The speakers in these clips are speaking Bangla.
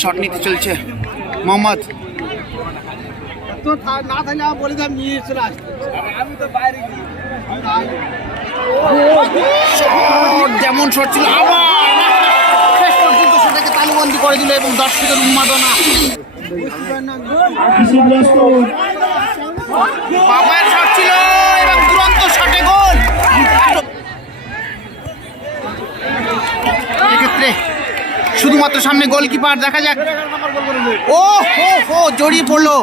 শট নিতে চলছে মোহাম্মদ। তো না থাকলে বলে দাম নিয়ে চলে আসতে, আমি তো বাইরে যেমন শট ছিল আবার শেষ পর্যন্ত সেটাকে তালুবন্দি করে দিল এবং দর্শকের উন্মাদনা। বাবার শট ছিল এবং দুরন্ত শটে গোল। এক্ষেত্রে শুধুমাত্র সামনে গোলকিপার, দেখা যাক। ও হো হো জড়িয়ে পড়লো।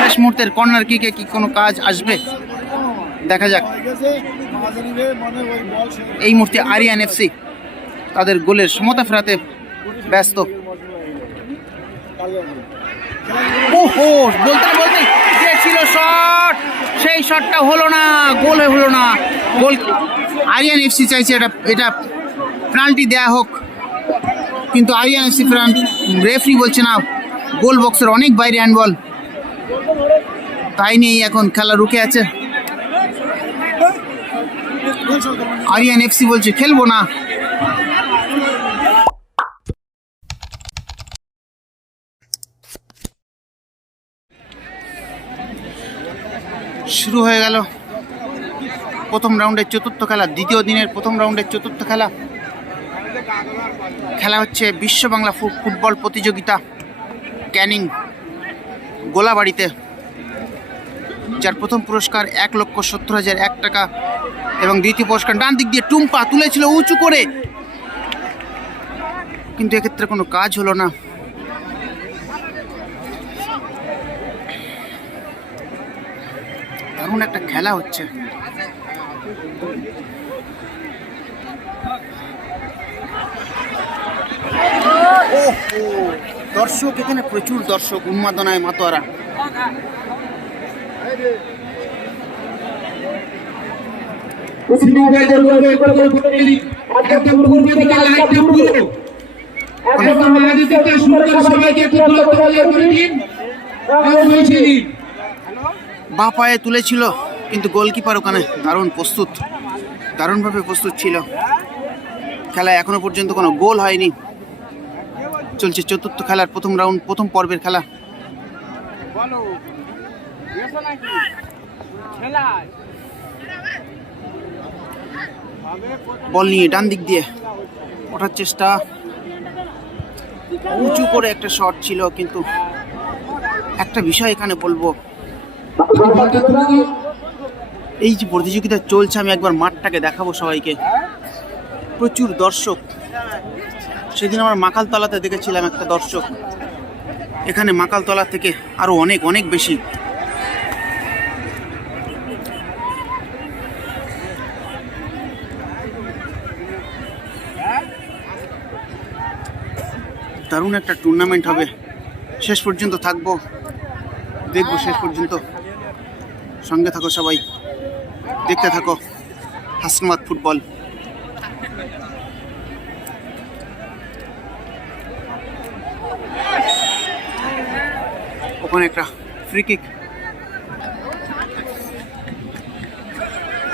শেষ মুহূর্তের কর্নার কিকে কি কোনো কাজ আসবে, দেখা যাক। এই মুহূর্তে আরিয়ান এফসি তাদের গোলের সমতা ফেরাতে ব্যস্ত। ওহো বলতে বলতে ছিল শট, সেই শটটা হলো না, গোল হলো না। গোল আরিয়ান এফসি চাইছে এটা পেনাল্টি দেয়া হোক, কিন্তু আরিয়ান এফসি রেফারি বলছে না, গোল বক্সের অনেক বাইরে হ্যান্ডবল, তাই নিয়েই এখন খেলা রুকে আছে। আরিয়ান এফসি বলছে খেলবো না। শুরু হয়ে গেল প্রথম রাউন্ডের চতুর্থ খেলা, দ্বিতীয় দিনের প্রথম রাউন্ডের চতুর্থ খেলা। খেলা হচ্ছে বিশ্ব বাংলা ফুটবল প্রতিযোগিতা ক্যানিং গোলাবাড়িতে, যার প্রথম পুরস্কার 1,70,001 টাকা এবং দ্বিতীয় পুরস্কার ডান দিক দিয়ে টুম্পা তুলেছিল উঁচু করে, কিন্তু এক্ষেত্রে কোনো কাজ হলো না। দারুণ একটা খেলা হচ্ছে। দর্শক এখানে প্রচুর দর্শক, উন্মাদনায় মাতোয়ারা। বাঁ পায়ে তুলেছিল, কিন্তু গোলকিপার ওখানে দারুণভাবে প্রস্তুত ছিল। খেলায় এখনো পর্যন্ত কোনো গোল হয়নি। চলছে চতুর্থ খেলার প্রথম রাউন্ড, প্রথম পর্বের খেলা। বল নিয়ে ডান দিক দিয়ে ওঠার চেষ্টা, উঁচু করে একটা শট ছিল, কিন্তু একটা বিষয় এখানে বলবো, এই যে প্রতিযোগিতা চলছে, আমি একবার মাঠটাকে দেখাবো সবাইকে। প্রচুর দর্শক। সেদিন আমার মাকালতলাতে দেখেছিলাম একটা দর্শক, এখানে মাকালতলা থেকে আরো অনেক অনেক বেশি। দারুণ একটা টুর্নামেন্ট হবে। শেষ পর্যন্ত থাকবো, দেখবো শেষ পর্যন্ত। সঙ্গে থাকো সবাই, দেখতে থাকো হাসনাবাদ ফুটবল। ওখানে একটা ফ্রি কিক।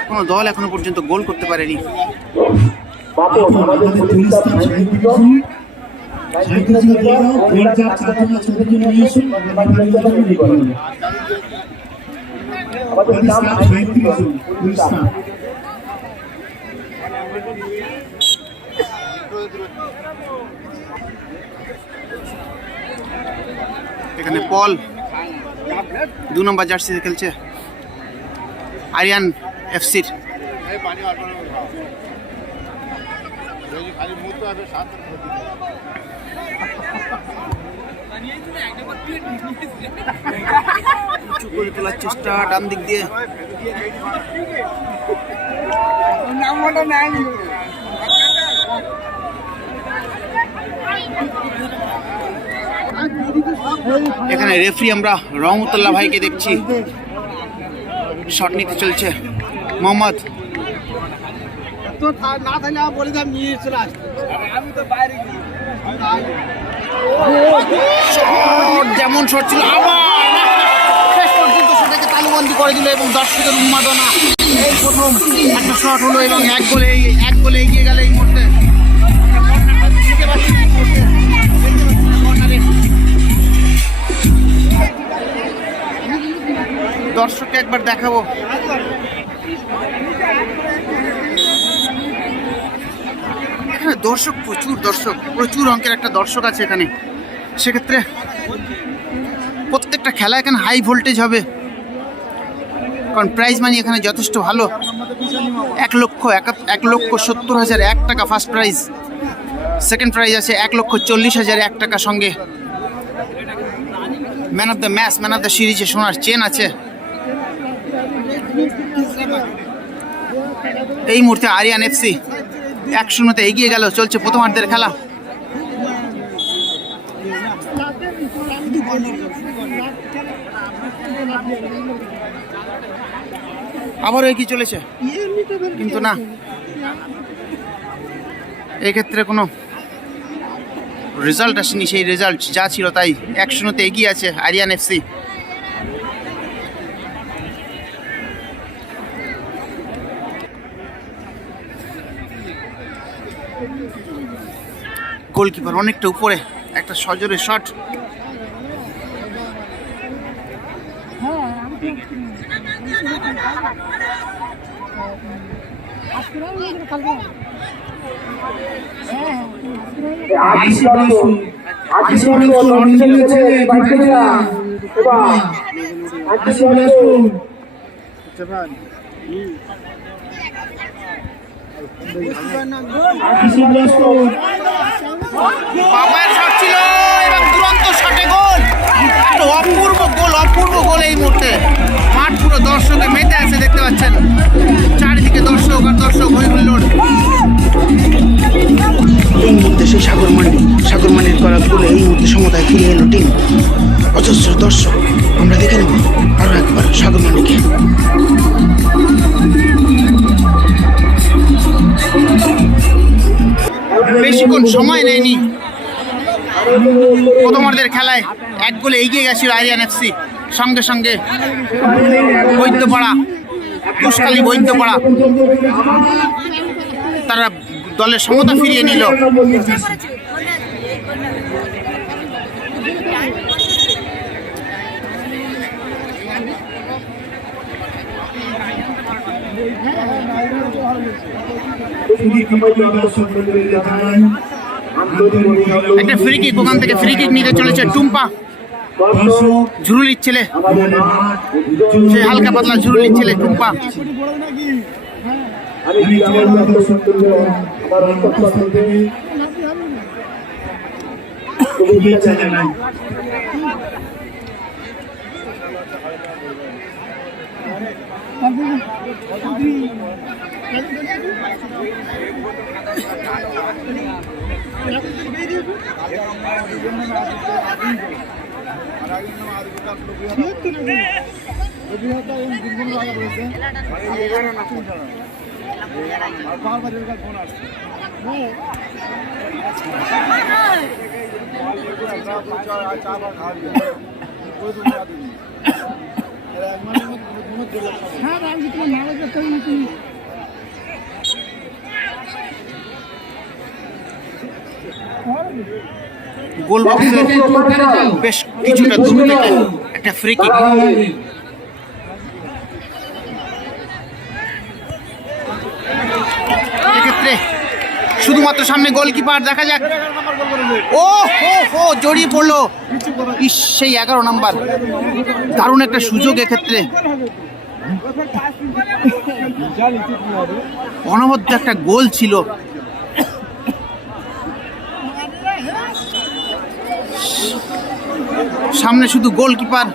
কোনো দল এখনো পর্যন্ত গোল করতে পারেনি। এখানে পল 2 নম্বর জার্সিতে খেলছে আরিয়ান এফসির। উঁচু করে তোলার চেষ্টা ডান দিক দিয়ে, এখানে রেফারি আমরা রহমতুল্লাহ ভাইকে দেখছি, শট নিতে চলছে মোহাম্মদ। তো না থাকলে বলে দাম নিয়ে চলে আসতে, আমি তো বাইরে এমন শট ছিল, আবার শেষ পর্যন্ত সেটাকে তালুবন্দি করে দিল এবং দর্শকের উন্মাদনা। এই প্রথম একটা শট হলো এবং এক গোলে এগিয়ে গেল এই মুহূর্তে। দেখতে পাচ্ছি না এই মুহূর্তে, কর্নারে দর্শককে একবার দেখাবো। এখানে দর্শক প্রচুর অঙ্কের একটা দর্শক আছে এখানে। সেক্ষেত্রে প্রত্যেকটা খেলা এখানে হাই ভোল্টেজ হবে, কারণ প্রাইজ মানি এখানে যথেষ্ট ভালো। 1,70,001 টাকা ফার্স্ট প্রাইজ, সেকেন্ড প্রাইজ আছে 1,40,001 টাকা, সঙ্গে man of the match, man of the সিরিজে সোনার চেন আছে। এই মুহূর্তে আরিয়ান এফসি 1-0 এগিয়ে গেল। চলছে প্রথমার্ধের খেলা। আবারও এগিয়ে চলেছে, কিন্তু না, এক্ষেত্রে কোনো রেজাল্ট আসেনি। সেই রেজাল্ট যা ছিল তাই, 1-0 এগিয়ে আছে আরিয়ান এফসি। গোলকিপার অনেকটা উপরে, একটা সজোরে শট। বাবার শট ছিল এবং দুরন্ত শটে গোল। একটা অপূর্ব গোল এই মুহূর্তে। মাঠ পুরো দর্শকে মেতে আছে, দেখতে পাচ্ছেন চারিদিকে দর্শক আর দর্শক হয়ে হুল্লোড়। এই মুহূর্তে সেই সাগরমানির করা গোলে এই মুহূর্তে সমতায় ফিরে এলো টিম। অজস্র দর্শক, আমরা দেখে নেব আরো একবার সাগরমানিকে। বেশিক্ষণ সময় নেয়নি, প্রথমার্ধের খেলায় 1 গোলে এগিয়ে গেছিল আরিয়ান এফসি। সঙ্গে সঙ্গে তুষখালী বৈদ্যপাড়া তারা দলের সমতা ফিরিয়ে নিল। একটা ফ্রি কিক, ওখান থেকে ফ্রি কিক নিতে চলেছে টুম্পা, ঝুরুলির ছেলে, সে হালকা পাতলা ঝুরুলির ছেলে টুম্পা। গোল বক্সের বেশ কিছুটা দূর থেকে একটা ফ্রি কিক। এক্ষেত্রে শুধুমাত্র সামনে গোলকিপার, দেখা যাক। ও জড়িয়ে পড়লো সেই 11 নাম্বার। দারুণ একটা সুযোগ এক্ষেত্রে, অনবদ্য একটা গোল ছিল। সামনে শুধু গোলকিপার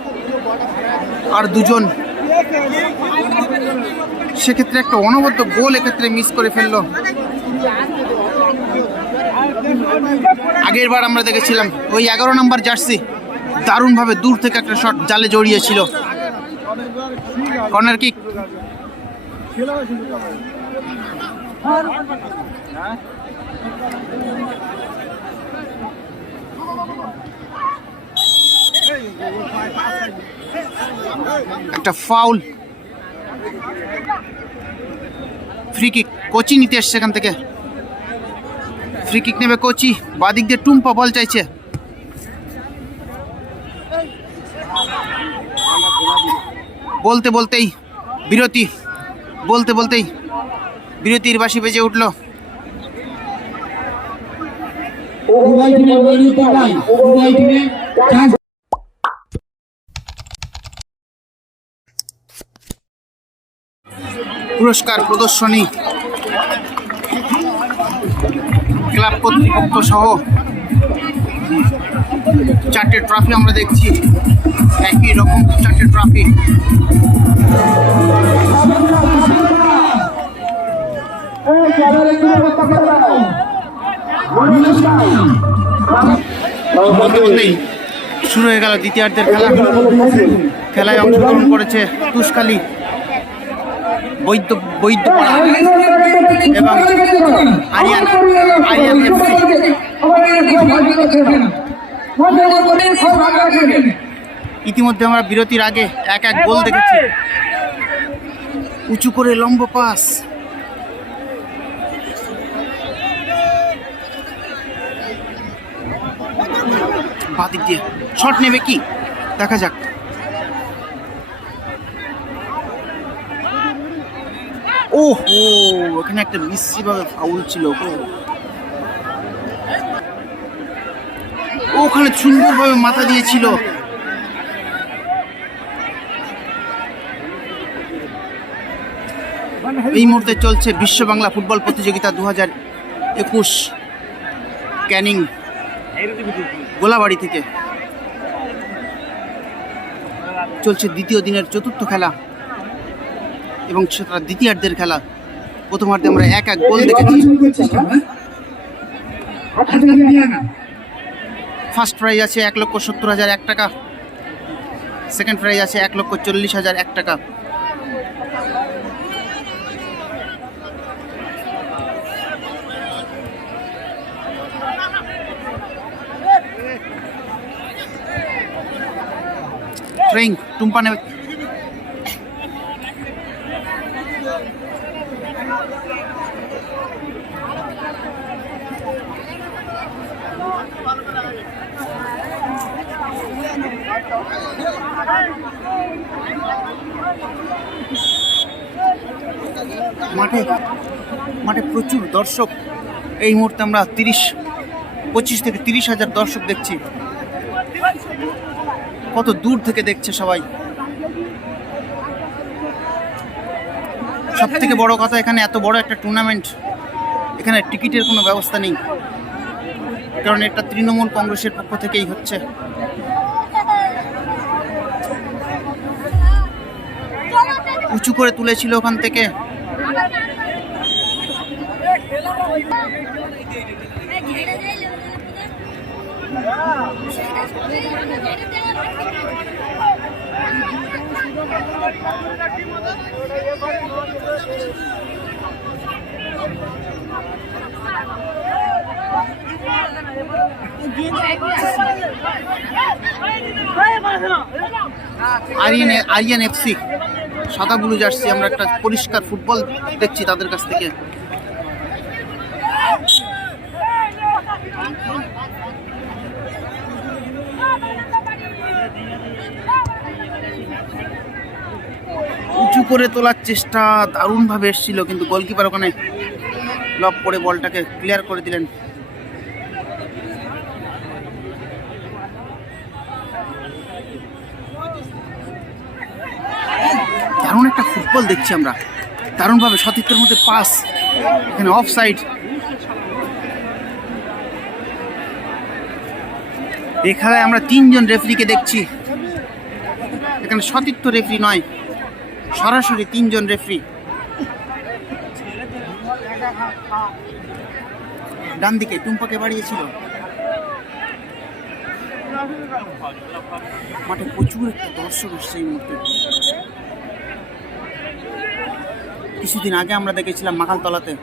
আর দুজন, সেক্ষেত্রে একটা অনবদ্য গোল এক্ষেত্রে মিস করে ফেললো। আগের বার আমরা দেখেছিলাম ওই 11 নাম্বার জার্সি দারুণভাবে দূর থেকে একটা শট জালে জড়িয়েছিল। কর্নার কিক, একটা ফাউল, ফ্রি কিক। কোচি নিতে এসছে সেখান থেকে, ফ্রি কিক নেবে কোচি। বাদিক দিয়ে টুম্পা বল চাইছে, বলতে বলতেই বিরতি, বলতে বলতেই বিরতির বাঁশি বেজে উঠল। পুরস্কার প্রদর্শনী, ক্লাব কর্তৃপক্ষ সহ 4টে ট্রফি আমরা দেখছি, একই রকম 4টে ট্রফি। শুরু হয়ে গেল দ্বিতীয়ার্ধের খেলা। খেলায় অংশগ্রহণ করেছে তুষখালী, বৈদ্যপাড়া এবং আরিয়ান এফসি। ইতিমধ্যে আমরা বিরতির আগে 1-1 গোল দেখেছি। উঁচু করে লম্ব পাস, বাদিক দিয়ে শট নেবে কি, দেখা যাক। ওহো, ওখানে একটা বিশ্রীভাবে ফাউল ছিল। ওখানে সুন্দরভাবে মাথা দিয়েছিল। এই মুহূর্তে চলছে বিশ্ব বাংলা ফুটবল প্রতিযোগিতা 2021 ক্যানিং গোলাবাড়ি থেকে। চলছে দ্বিতীয় দিনের চতুর্থ খেলা এবং সেটা দ্বিতীয়ার্ধের খেলা। প্রথমার্ধে আমরা 1-1 গোল দেখেছি। ফার্স্ট প্রাইজ আছে 1,70,001 টাকা, সেকেন্ড প্রাইজ আছে 1,40,001 টাকা। ট্রেইং টুম্পা নেবে, মাঠে প্রচুর দর্শক। এই মুহূর্তে আমরা 25 থেকে 30,000 দর্শক দেখছি। কত দূর থেকে দেখছে সবাই। সব থেকে বড় কথা, এখানে এত বড় একটা টুর্নামেন্ট, এখানে টিকিটের কোনো ব্যবস্থা নেই, কারণ এটা তৃণমূল কংগ্রেসের পক্ষ থেকেই হচ্ছে। উঁচু করে তুলেছিল ওখান থেকে। আরিয়ান এফসি সাদা ব্লু জার্সি, আমরা একটা পরিষ্কার ফুটবল দেখছি তাদের কাছ থেকে। উঁচু করে তোলার চেষ্টা দারুণভাবে এসেছিল, কিন্তু গোলকিপার ওখানে লব করে বলটাকে ক্লিয়ার করে দিলেন। দারুণ একটা ফুটবল দেখছি আমরা, দারুণভাবে সতীর্থের মধ্যে পাস, এখানে অফ সাইড। এই খেলায় আমরা 3 জন রেফারিকে দেখছি, এখানে সতীর্থ রেফারি নয়, সরাসরি 3 জন রেফারি। ডান দিকে টুম্পাকে বাড়িয়েছিল। মাঠে প্রচুর একটা দর্শক এসছে এই মুহূর্তে। কিছুদিন আগে আমরা দেখেছিলাম মাখালতলাতে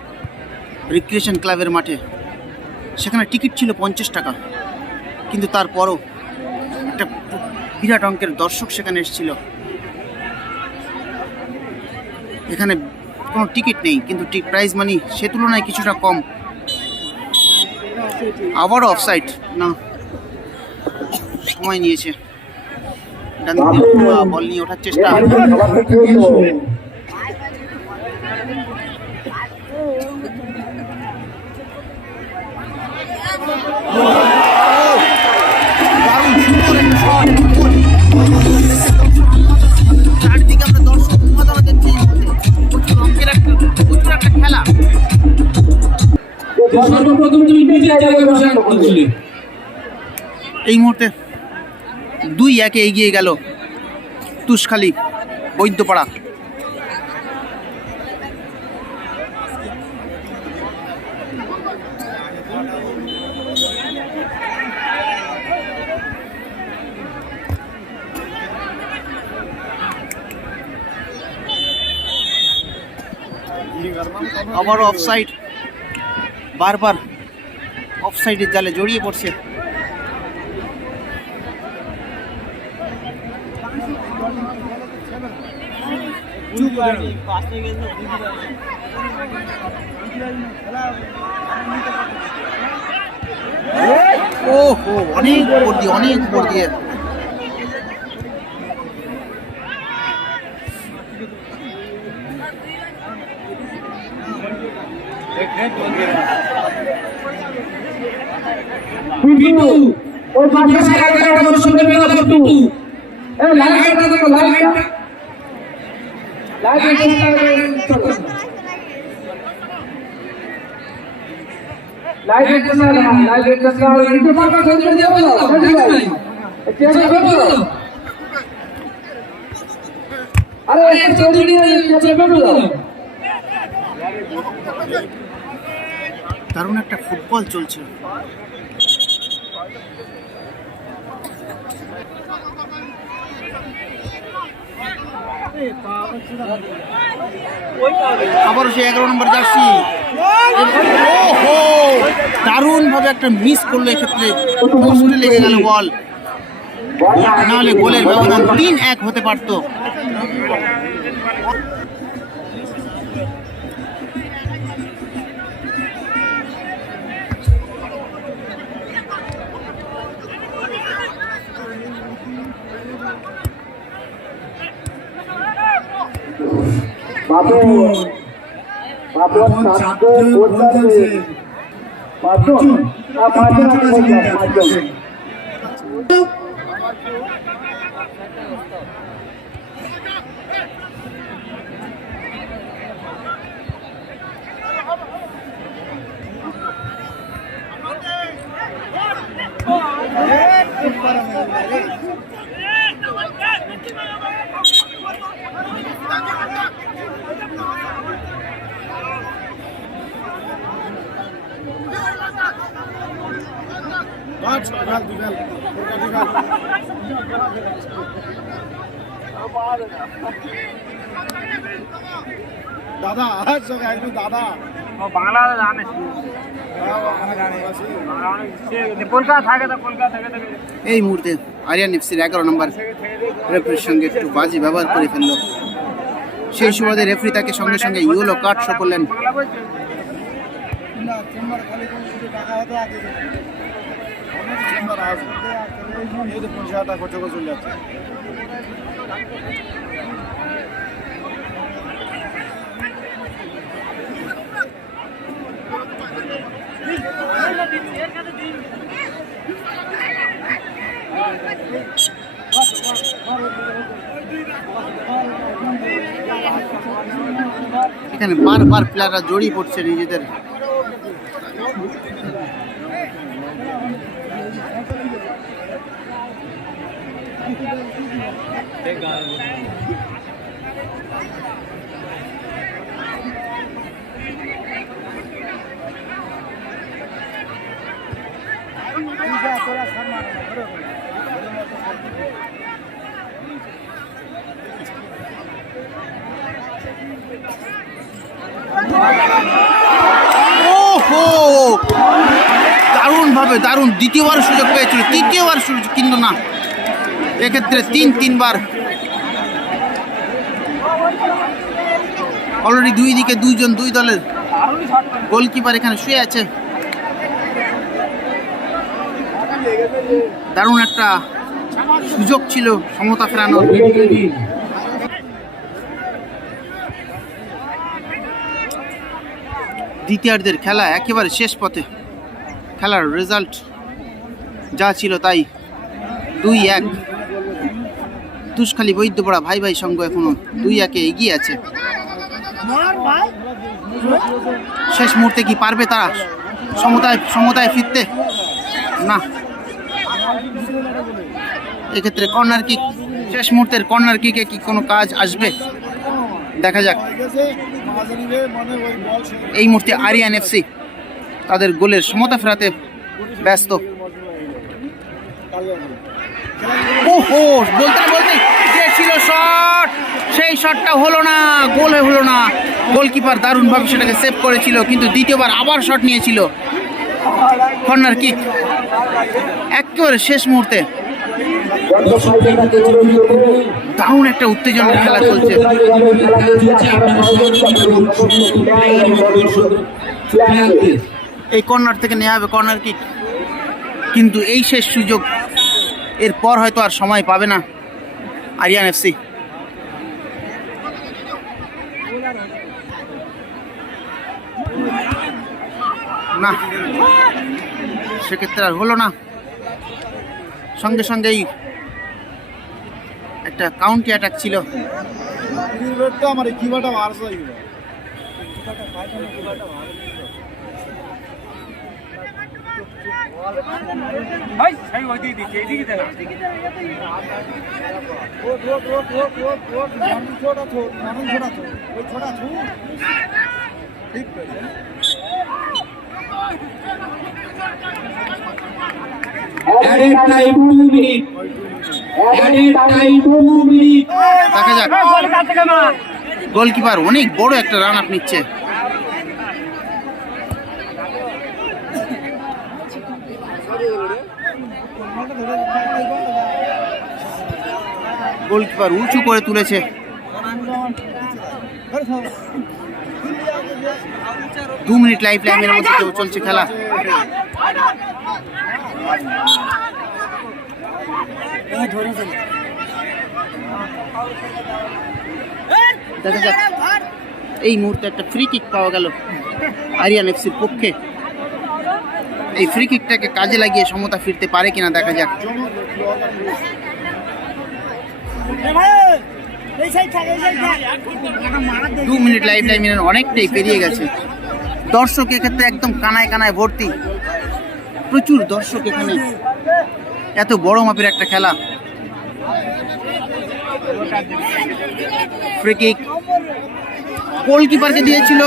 রিক্রিয়েশন ক্লাবের মাঠে, সেখানে টিকিট ছিল 50 টাকা, কিন্তু তারপরও একটা বিরাট অঙ্কের দর্শক সেখানে এসেছিল। এখানে কোনো টিকিট নেই, কিন্তু প্রাইজ মানি সে তুলনায় কিছুটা কম। আবারও অফসাইড, না সময় নিয়েছে। ডান দিকে বল নিয়ে ওঠার চেষ্টা। চারদিকে আমরা দর্শক উন্মাদনা দেখছি। প্রচুর অঙ্কের প্রচুর একটা খেলা। এই মুহূর্তে 2-1 এগিয়ে গেল তুষখালী বৈদ্যপাড়া। আবার অফসাইড, বারবার অফসাইডের জালে জড়িয়ে পড়ছে। ওহো, অনেক উপর দিয়ে, অনেক উপর দিয়ে। ওই পাশে সাইডে দর্শকদের মেলা পটু এই লাইটটা দেখো, লাইটটা দারুণ একটা ফুটবল চলছে। আবারও সেই 11 নম্বর জার্সি। ওহো, দারুণ ভাবে একটা মিস করলো, এক্ষেত্রে পোস্টে লেগে গেল বল। নাহলে গোলের ব্যবধান 3-1 হতে পারত। দাদা একটু দাদা বাংলা জানে কলকাতা থাকে তো কলকাতা থেকে। এই মুহূর্তে আরিয়ান এফসির 11 নম্বর রেফারির সঙ্গে একটু বাজি ব্যবহার করে ফেলল। সেই সুবাদে রেফারি তাকে সঙ্গে সঙ্গে ইয়েলো কার্ড শো করলেন। চলে যাচ্ছে। এখানে বারবার প্লেয়াররা জড়িয়ে পড়ছে নিজেদের। ওহো, দারুণ ভাবে, দারুণ দ্বিতীয়বার সুযোগ পেয়েছিল, তৃতীয়বার সুযোগ কিন্তু না, এক্ষেত্রে 3-3 বার। অলরেডি দুই দিকে দুই দলের গোলকিপার এখানে শুয়ে আছে। দারুণ একটা সুযোগ ছিল সমতা ফেরানোর। দ্বিতীয়ার্ধের খেলা একেবারে শেষ পথে, খেলার রেজাল্ট যা ছিল তাই 2-1। তুষখালী বৈদ্যপাড়া ভাই ভাই সংঘ এখনো 2-1 এগিয়ে আছে। শেষ মুহূর্তে কি পারবে তারা সমতায় ফিরতে? না, এক্ষেত্রে কর্নার কিক, শেষ মুহূর্তের কর্নার কিকে কি কোনো কাজ আসবে দেখা যাক। এই মুহূর্তে আরিয়ান এফসি তাদের গোলের সমতা ফেরাতে ব্যস্ত। ওহো, বলতে ছিল শট, সেই শটটা হলো না, গোল হলো না। গোলকিপার দারুণভাবে সেটাকে সেভ করেছিল, কিন্তু দ্বিতীয়বার আবার শট নিয়েছিল। কর্নার কিক একেবারে শেষ মুহূর্তে। দারুণ একটা উত্তেজনার খেলা চলছে। এই কর্নার থেকে নেওয়া হবে কর্নার কিক, কিন্তু এই শেষ সুযোগ, এরপর হয়তো আর সময় পাবে না আরিয়ান এফসি। না, সেক্ষেত্রে আর হলো না। সঙ্গে সঙ্গেই একটা কাউন্টি অ্যাটাক ছিল। দেখা যাক, গোলকিপার অনেক বড় একটা রান আপ নিচ্ছে। গোলকিপার উঁচু করে তুলেছে। দু মিনিট লাইফ লাইনের মধ্যে চলছে খেলা। দেখা যাক, এই মুহূর্তে একটা ফ্রি কিক পাওয়া গেল আরিয়ান এফসির পক্ষে। এই ফ্রি কিকটাকে কাজে লাগিয়ে সমতা ফিরতে পারে কিনা দেখা যাক। 2 মিনিট লাইফ লাইনের অনেকটাই পেরিয়ে গেছে। দর্শক এক্ষেত্রে একদম কানায় কানায় ভর্তি, প্রচুর দর্শক এখানে। এত বড় মাপের একটা খেলা। ফ্রি কিক গোলকিপারকে দিয়েছিল,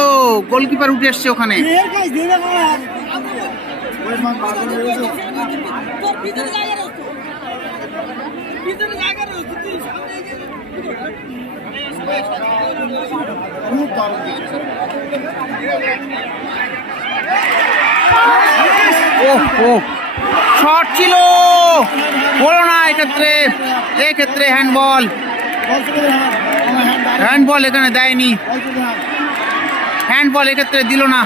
গোলকিপার উঠে এসছে ওখানে। শট ছিল, হলো না। এক্ষেত্রে হ্যান্ডবল এখানে দেয়নি। হ্যান্ডবল এক্ষেত্রে দিল না,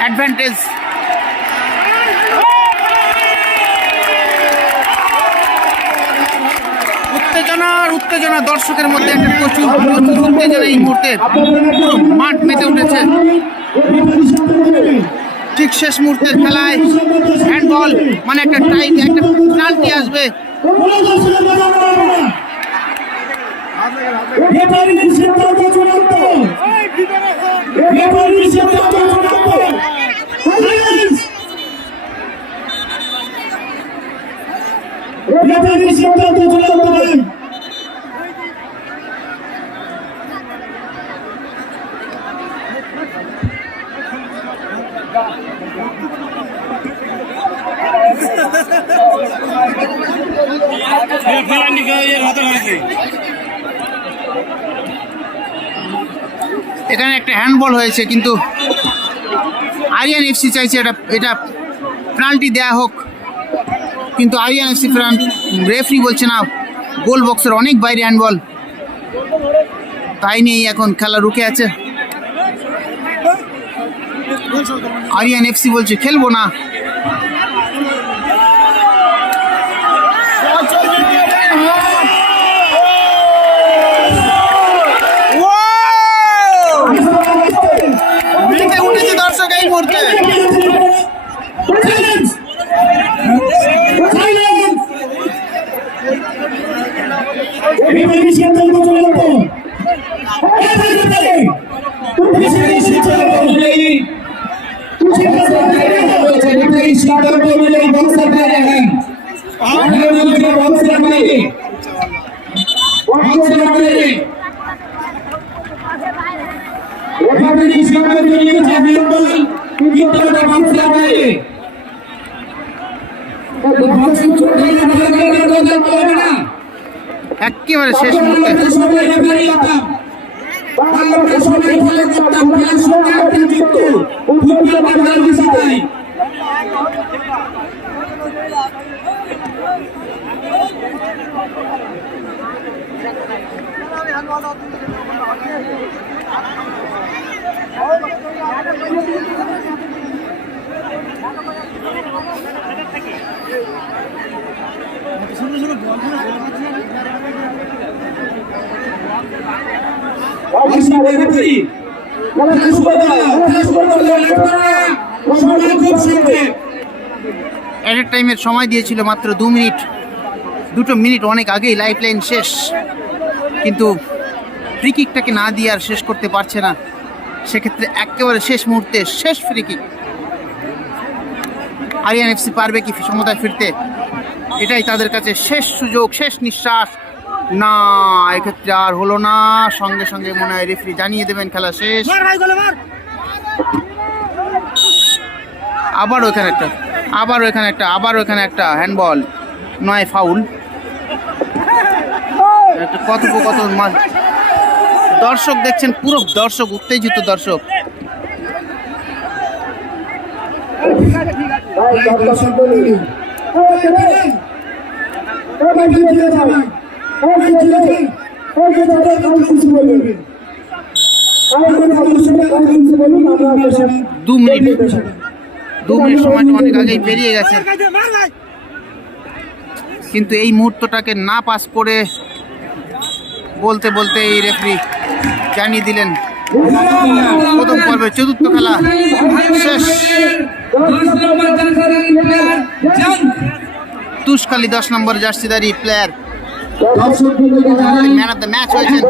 অ্যাডভান্টেজ। উত্তেজনা দর্শকের মধ্যে একটা প্রচুর উত্তেজনা। এই মুহূর্তে পুরো মাঠ মেতে উঠেছে। ঠিক শেষ মুহূর্তের খেলায় হ্যান্ডবল মানে একটা টাইট, একটা পেনাল্টি আসবে। এখানে একটা হ্যান্ডবল হয়েছে, কিন্তু আরিয়ান এফসি চাইছে এটা পেনাল্টি দেয়া হোক, কিন্তু আরিয়ান এফসি রেফারি বলছে না, গোল বক্সের অনেক বাইরে হ্যান্ডবল। তাই নিয়েই এখন খেলা রুকে আছে। আরিয়ান এফসি বলছে খেলবো না। মেতে উঠেছে দর্শক এই মুহূর্তে। একেবারে শেষ মুহূর্তে এট টাইমের সময় দিয়েছিল মাত্র 2 মিনিট, 2 মিনিট অনেক আগেই লাইফ লাইন শেষ, কিন্তু ফ্রি কিকটাকে না দিয়ে আর শেষ করতে পারছে না। সেক্ষেত্রে একেবারে শেষ মুহূর্তে শেষ ফ্রি কিক। আরিয়ান এফসি পারবে কি সমতায় ফিরতে? এটাই তাদের কাছে শেষ সুযোগ, শেষ নিঃশ্বাস। না, এক্ষেত্রে আর হলো না। সঙ্গে সঙ্গে মনে হয় রেফারি জানিয়ে দেবেন খেলা শেষ। আবারও এখানে একটা হ্যান্ডবল নয়, ফাউল। একটা কথোপকথন, দর্শক দেখছেন, পুরো দর্শক, উত্তেজিত দর্শক। দু মিনিট সময়টা অনেক আগেই পেরিয়ে গেছে, কিন্তু এই মুহূর্তটাকে না পাস করে বলতে বলতে এই রেফারি জানিয়ে দিলেন প্রথম পর্বের চতুর্থ খেলা শেষ। তুষকালী 10 নম্বর জার্সিধারী player man of the match হয়েছেন।